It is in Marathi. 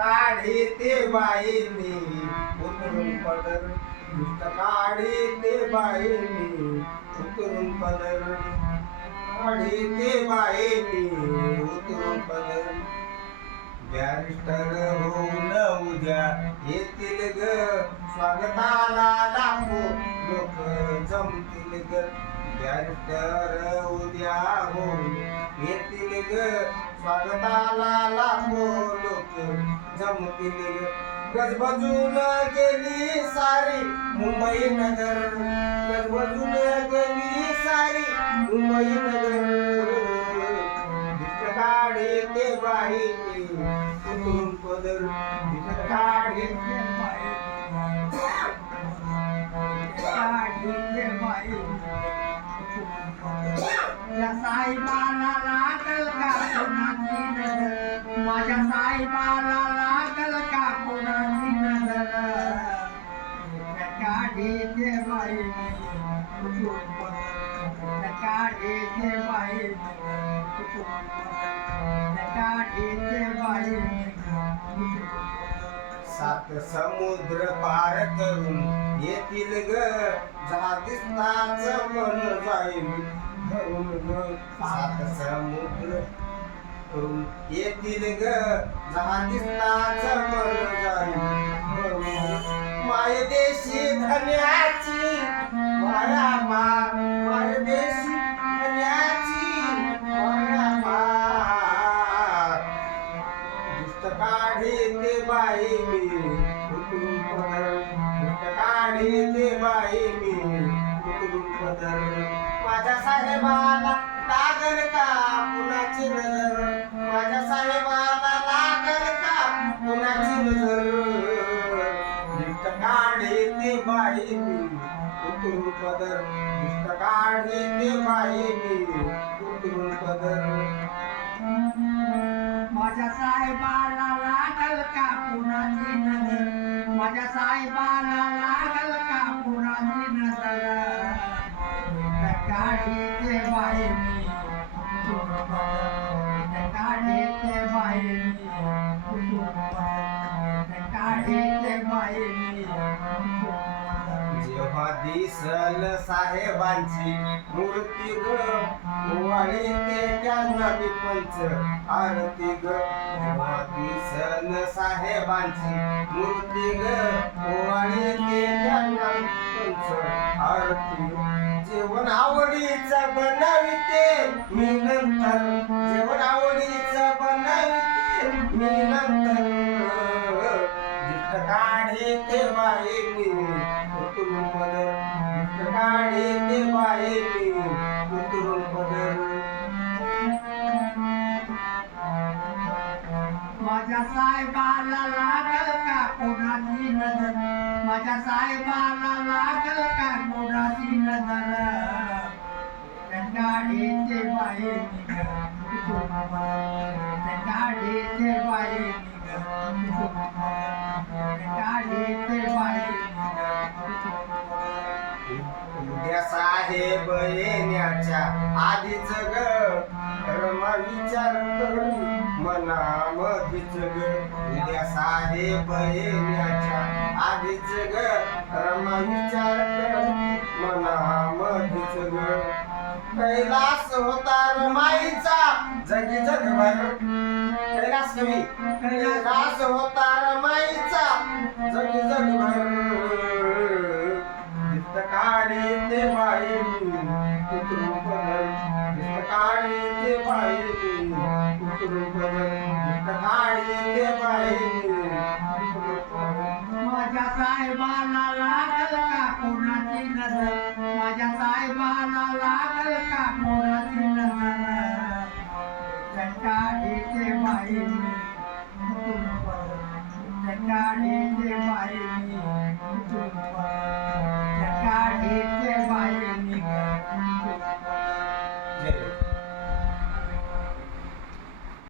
काढी ते बाईनी उतरून पदर दुष्ट काढी ते बाईनी उतरून पदर काढी ते बाईनी उतरून पदर बॅरिस्टर होऊन उद्या येतील ग स्वागताला लाखो लोक जमतील ग बॅरिस्टर उद्या होऊन येतील ग स्वागताला लाखो लोक जमतील ग गजबजून गेली सारी मुंबई नगर गजबजून गेली सारी मुंबई नगर काढे ते बाई उतरून पदर काढे ते बाई काढे ते बाई या साईबाला लागल का कोणाची नजर माझ्या साईबाला लागल का कोणाची नजर काढे ते बाई उतरून पदर काढे ते बाई सात समुद्र पार करून येतील ग जहादिस्ताच मन जाईल धरून ग सात समुद्र करून येतील ग जहादिस्ताच मन जाईल धरून मायदेशी धन्याची माया मायदेशी धन्याची काढी ते बाई मी उतरून पदर काढी ते बाई मी उतरून पदर माझ्या साहेबाला लागल का कुणाची नजर माझ्या साहेबाला लागल का कुणाची नजर काढी ते बाई मी उतरून पदर काढी ते बाई मी उतरून पदर माझ्या साहेबाला लागल का कुणाची नजर माझ्या साहेबाला लागल का कुणाची नजर काढी ते बाई मी काढी ते बाई मी काढी ते बाई मी जेव्हा दिसल साहेबांची मूर्ती ग वाळी ते त्यांना पंच आरती ग जेव्हा दिसल साहेबांची मूर्ती ग वाळी ते त्यांना पंच आरती जेवण आवडीचं बनविते मी नंतर जेवण आवडीचं बनविते मी नंतर काढे ते बाई मी उतरून पदर काढे ते बाई मी उतरून पदर माझ्या साहेबाला लागल का कोणाची नजर माझ्या साहेबाला लागल का कोणाची नजर काढे ते बाई मी उतरून पदर काढे ते बाई मी उद्या साहेब येण्याच्या आधीच ग रमा विचार करू मनामधीच ग उद्या साहेब येण्याच्या आधीच ग रमा विचार करू मनामधीच ग कैलास होता रमाईचा जगी जगभर कैलास कवी कैलास होता रमाईचा जगी जगभर काढी ते बाई उतरून पदर काढी ते बाई उतरून पदर काढी ते बाई माझ्या साहेबाला लागल का कोणाची नजर माझ्या साहेबाला लागल का कोणाची नजर काढी ते बाई उतरून पदर काढी ते बाई उतरून पदर काढी